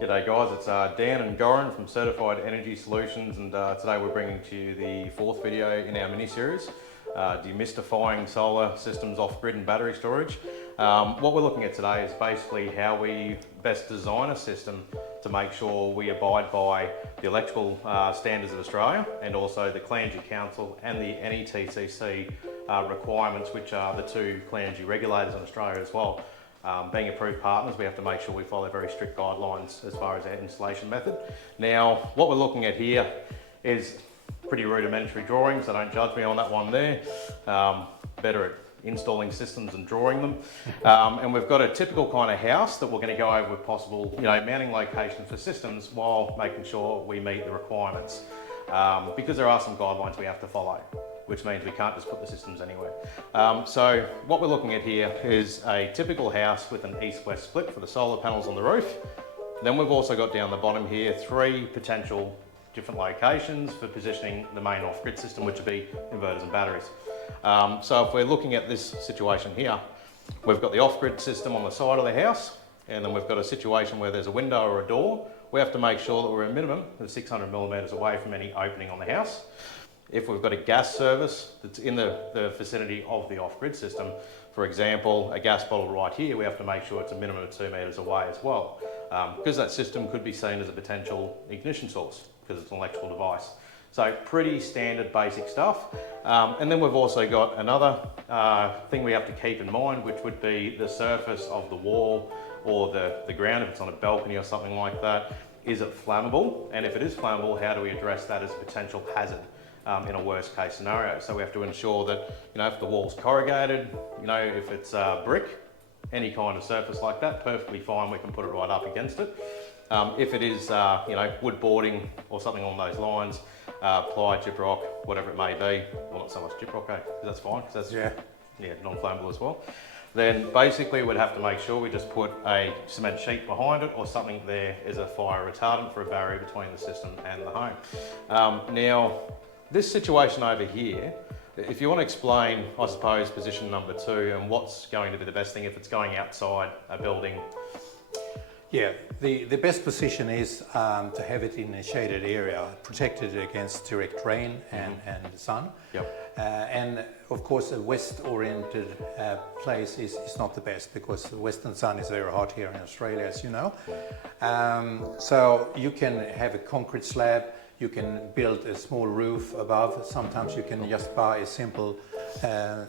G'day guys, it's Dan and Goran from Certified Energy Solutions, and today we're bringing to you the fourth video in our mini-series, demystifying solar systems off-grid and battery storage. What we're looking at today is basically how we best design a system to make sure we abide by the electrical standards of Australia and also the Clean Energy Council and the NETCC requirements, which are the two clean energy regulators in Australia as well. Being approved partners, we have to make sure we follow very strict guidelines as far as our installation method. Now, what we're looking at here is pretty rudimentary drawings, so don't judge me on that one there. Better at installing systems and drawing them. And we've got a typical kind of house that we're going to go over with possible, mounting locations for systems while making sure we meet the requirements. Because there are some guidelines we have to follow, which means we can't just put the systems anywhere. So what we're looking at here is a typical house with an east-west split for the solar panels on the roof. Then we've also got down the bottom here 3 potential different locations for positioning the main off-grid system, which would be inverters and batteries. So if we're looking at this situation here, we've got the off-grid system on the side of the house, and then we've got a situation where there's a window or a door. We have to make sure that we're a minimum of 600 millimetres away from any opening on the house. If we've got a gas service that's in the vicinity of the off-grid system, for example, a gas bottle right here, we have to make sure it's a minimum of 2 metres away as well, because that system could be seen as a potential ignition source because it's an electrical device. So pretty standard basic stuff. And then we've also got another thing we have to keep in mind, which would be the surface of the wall or the ground, if it's on a balcony or something like that. Is it flammable? And if it is flammable, how do we address that as a potential hazard in a worst case scenario? So we have to ensure that, if the wall's corrugated, if it's brick, any kind of surface like that, perfectly fine, we can put it right up against it. If it is, wood boarding or something along those lines, ply, gyprock, whatever it may be, well, not so much gyprock, because that's fine, because that's non-flammable as well. Then basically we'd have to make sure we just put a cement sheet behind it or something there as a fire retardant for a barrier between the system and the home. Now, this situation over here, if you want to explain, I suppose, position number 2 and what's going to be the best thing if it's going outside a building. Yeah, the best position is to have it in a shaded area, protected against direct rain and sun. Yep. And of course, a west-oriented place is not the best, because the western sun is very hot here in Australia, as you know. So you can have a concrete slab, you can build a small roof above. Sometimes you can just buy a simple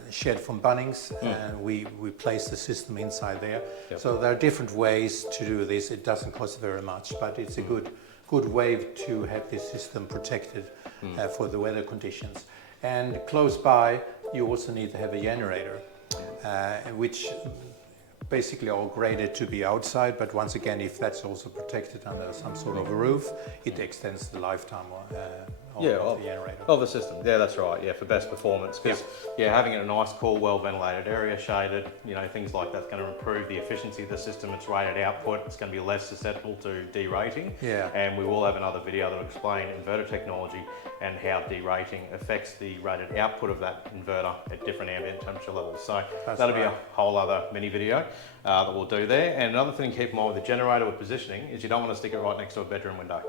shed from Bunnings, and we place the system inside there. Yep. So there are different ways to do this. It doesn't cost very much, but it's a good way to have this system protected for the weather conditions. And close by, you also need to have a generator, which basically are graded to be outside, but once again, if that's also protected under some sort of a roof, it extends the lifetime of the generator. Of the system, yeah, that's right, yeah, for best performance, because having it in a nice, cool, well-ventilated area, shaded, things like that's going to improve the efficiency of the system, its rated output, it's going to be less susceptible to derating, and we will have another video that will explain inverter technology and how derating affects the rated output of that inverter at different ambient temperature levels. So that'll be a whole other mini video that we'll do there. And another thing to keep in mind with the generator with positioning is you don't want to stick it right next to a bedroom window.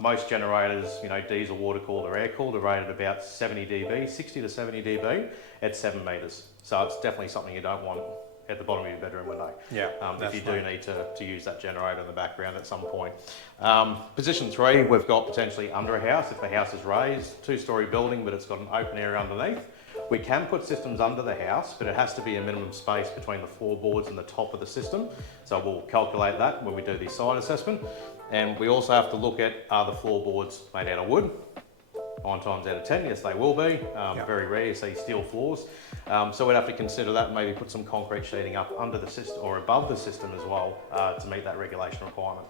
Most generators, diesel, water cooled or air cooled, are rated about 70 dB, 60 to 70 dB at 7 metres. So it's definitely something you don't want at the bottom of your bedroom window. If you do need to use that generator in the background at some point. Position 3, we've got potentially under a house. If the house is raised, 2-storey building, but it's got an open area underneath. We can put systems under the house, but it has to be a minimum space between the floorboards and the top of the system. So we'll calculate that when we do the site assessment. And we also have to look at, are the floorboards made out of wood? 9 times out of 10, yes, they will be. Very rare you see steel floors. So we'd have to consider that, maybe put some concrete sheeting up under the system or above the system as well to meet that regulation requirement.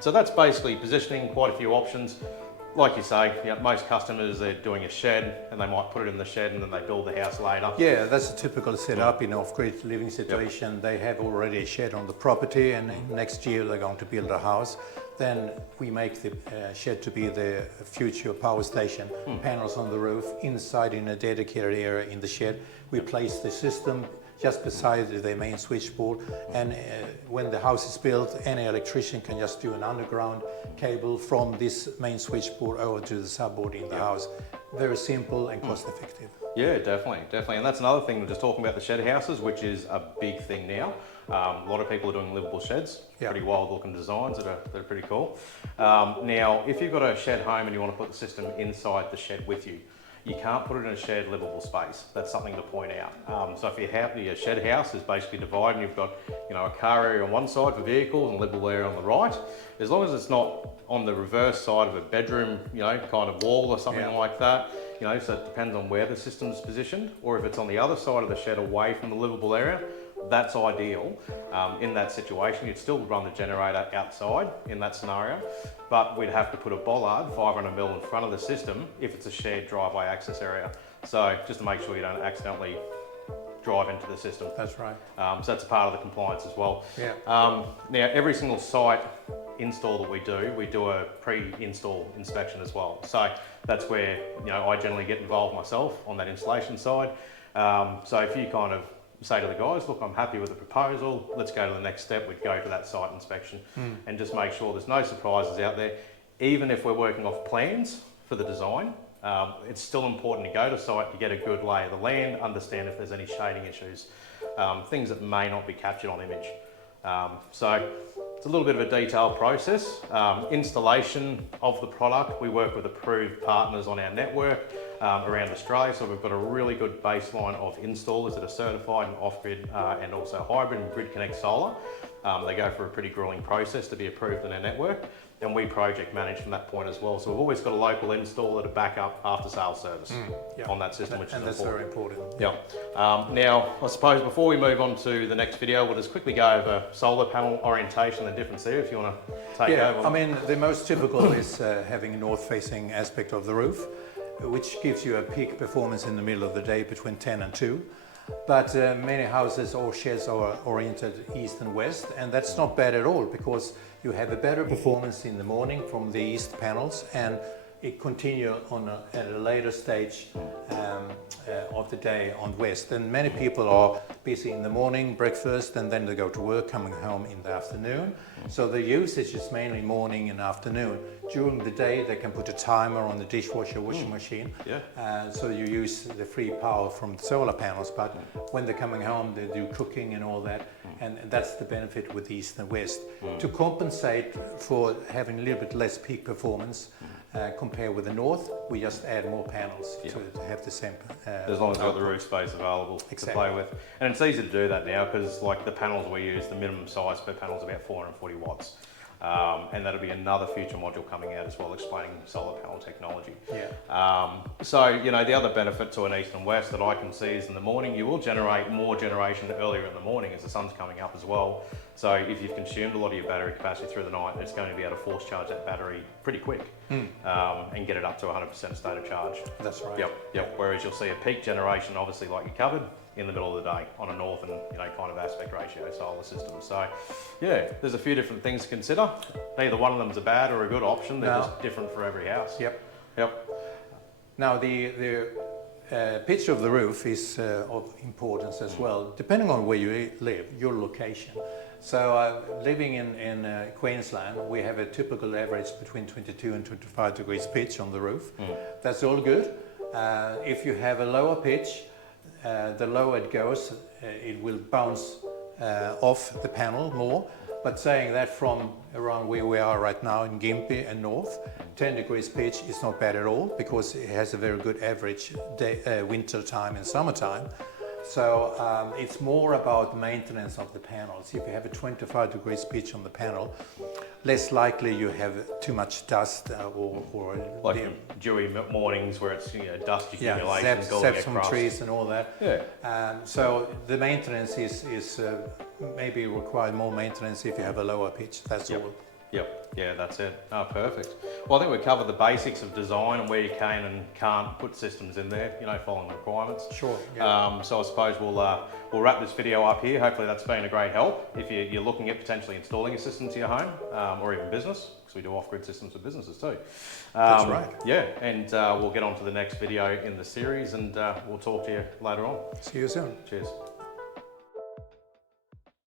So that's basically positioning, quite a few options. Like you say, most customers, they're doing a shed and they might put it in the shed and then they build the house later. Yeah, that's a typical setup in off-grid living situation. They have already a shed on the property, and next year they're going to build a house. then we make the shed to be the future power station. Panels on the roof, inside in a dedicated area in the shed. We place the system just beside the main switchboard, and when the house is built, any electrician can just do an underground cable from this main switchboard over to the subboard in the house. Very simple and cost effective. Yeah, definitely. And that's another thing, just talking about the shed houses, which is a big thing now. A lot of people are doing livable sheds, pretty wild looking designs that are pretty cool. Now, if you've got a shed home and you want to put the system inside the shed with you, you can't put it in a shared livable space. That's something to point out. So if your shed house is basically divided and you've got a car area on one side for vehicles and livable area on the right, as long as it's not on the reverse side of a bedroom, kind of wall or something like that, so it depends on where the system's positioned, or if it's on the other side of the shed away from the livable area, that's ideal. In that situation, you'd still run the generator outside in that scenario, but we'd have to put a bollard 500mm in front of the system if it's a shared driveway access area. So just to make sure you don't accidentally drive into the system. That's right. So that's a part of the compliance as well. Yeah. Now, every single site install that we do a pre-install inspection as well. So that's where I generally get involved myself on that installation side. So if you kind of say to the guys, look, I'm happy with the proposal, let's go to the next step, we'd go to that site inspection and just make sure there's no surprises out there. Even if we're working off plans for the design, it's still important to go to site to get a good lay of the land, understand if there's any shading issues, things that may not be captured on image. So it's a little bit of a detailed process. Installation of the product, we work with approved partners on our network around Australia, so we've got a really good baseline of installers that are certified and off-grid and also hybrid and grid connect solar. They go for a pretty grueling process to be approved in our network, and we project manage from that point as well. So we've always got a local installer to back up after sales service on that system, which is important. And that's very important. Yeah. Now, I suppose before we move on to the next video, we'll just quickly go over solar panel orientation and difference there, if you want to take over. I mean, the most typical is having a north-facing aspect of the roof, which gives you a peak performance in the middle of the day between 10 and 2. But many houses or sheds are oriented east and west, and that's not bad at all, because you have a better performance in the morning from the east panels, and it continue at a later stage of the day on west. And many people are busy in the morning, breakfast, and then they go to work, coming home in the afternoon. So the usage is mainly morning and afternoon. During the day, they can put a timer on the dishwasher, washing machine, so you use the free power from the solar panels. But when they're coming home, they do cooking and all that, and that's the benefit with east and west. To compensate for having a little bit less peak performance, compared with the north, we just add more panels to have the same. As long as you've got the roof space available to play with. And it's easy to do that now, because like the panels we use, the minimum size per panel is about 440 watts. And that'll be another future module coming out as well, explaining solar panel technology. So, the other benefit to an east and west that I can see is in the morning, you will generate more generation earlier in the morning as the sun's coming up as well. So if you've consumed a lot of your battery capacity through the night, it's going to be able to force charge that battery pretty quick and get it up to 100% state of charge. That's right. Yep. Whereas you'll see a peak generation, obviously, like you covered, in the middle of the day on a north and kind of aspect ratio solar system. So there's a few different things to consider. Neither one of them is a bad or a good option. They're just different for every house. Yep. Now the pitch of the roof is of importance as well, depending on where you live, your location. So living in Queensland, we have a typical average between 22 and 25 degrees pitch on the roof. That's all good. If you have a lower pitch, the lower it goes, it will bounce off the panel more. But saying that, from around where we are right now in 𝐏𝐴 and north, 10 degrees pitch is not bad at all, because it has a very good average day, winter time and summertime. So it's more about maintenance of the panels. If you have a 25 degrees pitch on the panel, less likely you have too much dust or like dewy mornings where it's dust accumulation, zaps from trees and all that. So the maintenance is maybe require more maintenance if you have a lower pitch. That's all. Yep, yeah, that's it. Oh, perfect. Well, I think we covered the basics of design and where you can and can't put systems in there, you know, following the requirements. Sure. Yeah. So I suppose we'll wrap this video up here. Hopefully that's been a great help if you're looking at potentially installing a system to your home or even business, because we do off-grid systems for businesses too. That's right. Yeah, and we'll get on to the next video in the series, and we'll talk to you later on. See you soon. Cheers.